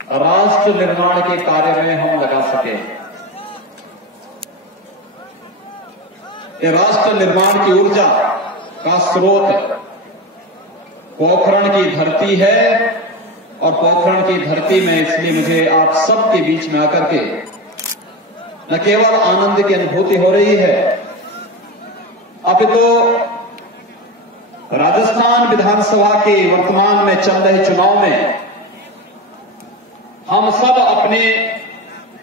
राष्ट्र निर्माण के कार्य में हम लगा सके। ये राष्ट्र निर्माण की ऊर्जा का स्रोत पोखरण की धरती है और पोखरण की धरती में इसलिए मुझे आप सबके बीच में आकर के न केवल आनंद की अनुभूति हो रही है, अब तो राजस्थान विधानसभा के वर्तमान में चल रहे चुनाव में हम सब अपने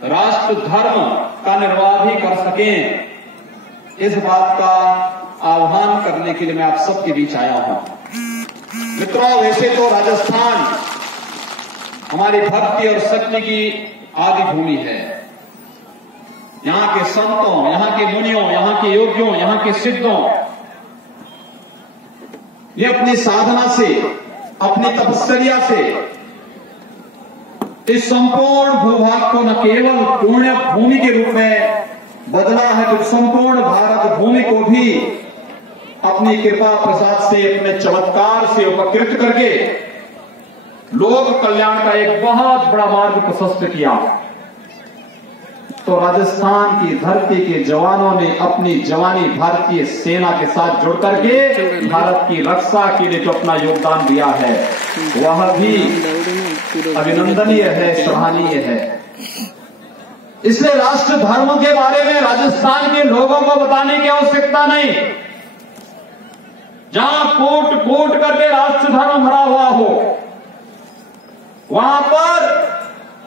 राष्ट्र धर्म का निर्वाह भी कर सकें, इस बात का आह्वान करने के लिए मैं आप सबके बीच आया हूं। मित्रों, वैसे तो राजस्थान हमारी भक्ति और शक्ति की आदि भूमि है। यहां के संतों, यहां के मुनियों, यहां के योगियों, यहां के सिद्धों ये अपनी साधना से, अपनी तपस्या से इस संपूर्ण भूभाग को न केवल पुण्य भूमि के रूप में बदला है, तो संपूर्ण भारत भूमि को भी अपनी कृपा प्रसाद से, अपने चमत्कार से उपकृत करके लोक कल्याण का एक बहुत बड़ा मार्ग प्रशस्त किया। तो राजस्थान की धरती के जवानों ने अपनी जवानी भारतीय सेना के साथ जुड़ करके भारत की रक्षा के लिए जो अपना योगदान दिया है वह भी अभिनंदनीय है, सराहनीय है। इसलिए राष्ट्र धर्म के बारे में राजस्थान के लोगों को बताने की आवश्यकता नहीं। जहां कोट कोट करके राष्ट्र धर्म भरा हुआ हो, वहां पर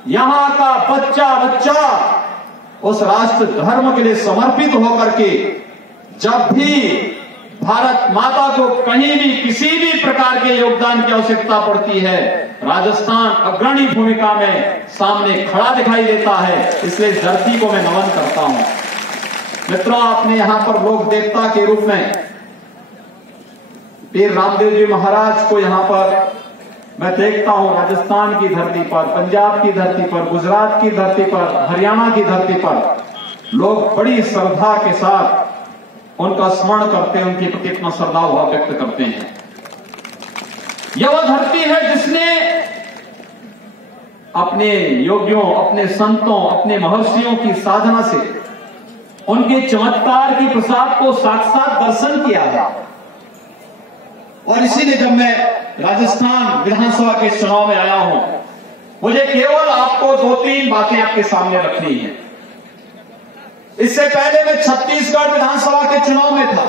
यहां का बच्चा बच्चा उस राष्ट्र धर्म के लिए समर्पित होकर के जब भी भारत माता को कहीं भी किसी भी प्रकार के योगदान की आवश्यकता पड़ती है, राजस्थान अग्रणी भूमिका में सामने खड़ा दिखाई देता है। इसलिए इस धरती को मैं नमन करता हूं। मित्रों, आपने यहां पर लोक देवता के रूप में पीर रामदेव जी महाराज को यहां पर मैं देखता हूं। राजस्थान की धरती पर, पंजाब की धरती पर, गुजरात की धरती पर, हरियाणा की धरती पर लोग बड़ी श्रद्धा के साथ उनका स्मरण करते हैं, उनके प्रति अपना श्रद्धा भाव व्यक्त करते हैं। यह वह धरती है जिसने अपने योगियों, अपने संतों, अपने महर्षियों की साधना से उनके चमत्कार की प्रसाद को साक्षात दर्शन किया है। और इसीलिए जब मैं राजस्थान विधानसभा के चुनाव में आया हूं, मुझे केवल आपको 2-3 बातें आपके सामने रखनी है। इससे पहले मैं छत्तीसगढ़ विधानसभा के चुनाव में था,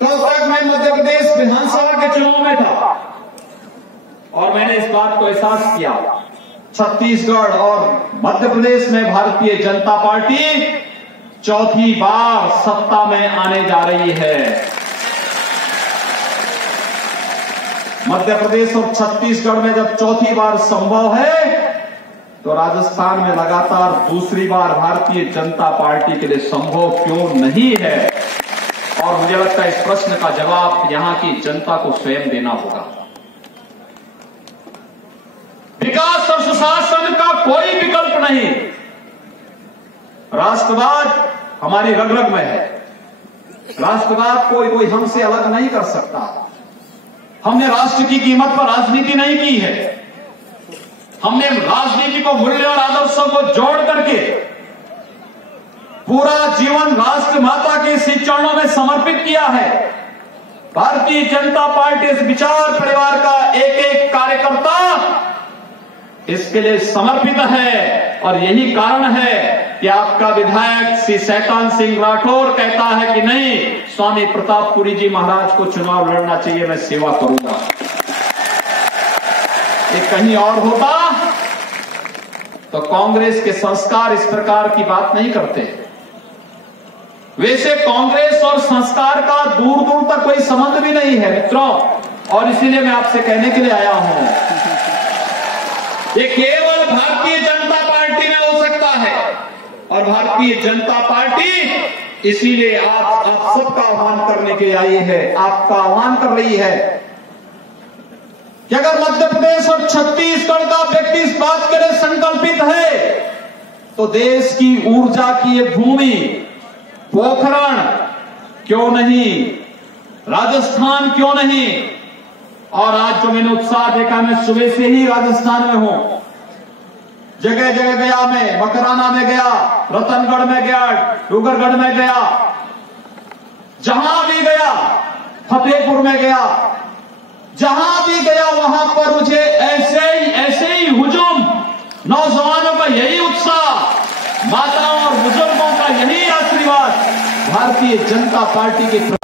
तब तक मैं मध्य प्रदेश विधानसभा के चुनाव में था और मैंने इस बात को एहसास किया, छत्तीसगढ़ और मध्य प्रदेश में भारतीय जनता पार्टी चौथी बार सत्ता में आने जा रही है। मध्य प्रदेश और छत्तीसगढ़ में जब चौथी बार संभव है, तो राजस्थान में लगातार दूसरी बार भारतीय जनता पार्टी के लिए संभव क्यों नहीं है? और मुझे लगता है इस प्रश्न का जवाब यहां की जनता को स्वयं देना होगा। विकास और सुशासन का कोई विकल्प नहीं। राष्ट्रवाद हमारी रग रग में है। राष्ट्रवाद कोई हमसे अलग नहीं कर सकता। हमने राष्ट्र की कीमत पर राजनीति नहीं की है। हमने राजनीति को मूल्य और आदर्शों को जोड़ करके पूरा जीवन राष्ट्र माता के श्री चरणों में समर्पित किया है। भारतीय जनता पार्टी इस विचार परिवार का एक एक कार्यकर्ता इसके लिए समर्पित है। और यही कारण है कि आपका विधायक श्री शैतान सिंह राठौर कहता है कि नहीं, स्वामी प्रतापपुरी जी महाराज को चुनाव लड़ना चाहिए, मैं सेवा करूंगा। ये कहीं और होता तो कांग्रेस के संस्कार इस प्रकार की बात नहीं करते। वैसे कांग्रेस और संस्कार का दूर दूर तक कोई संबंध भी नहीं है मित्रों, और इसीलिए मैं आपसे कहने के लिए आया हूं, ये केवल भारतीय जनता पार्टी में हो सकता है। और भारतीय जनता पार्टी इसीलिए आप सबका आह्वान करने के लिए आई है, आपका आह्वान कर रही है कि अगर मध्य प्रदेश और छत्तीसगढ़ का व्यक्ति इस बात के लिए संकल्पित है, तो देश की ऊर्जा की ये भूमि पोखरण क्यों नहीं, राजस्थान क्यों नहीं, और आज जो मैंने उत्साह देखा, मैं सुबह से ही राजस्थान में हूं, जगह जगह गया, मैं मकराना में गया, रतनगढ़ में गया, डूंगरगढ़ में गया, जहां भी गया, फतेहपुर में गया, जहां भी गया वहां पर मुझे ऐसे ही हुजूम, नौजवानों का यही उत्साह, माताओं और बुजुर्गों का यही आशीर्वाद भारतीय जनता पार्टी के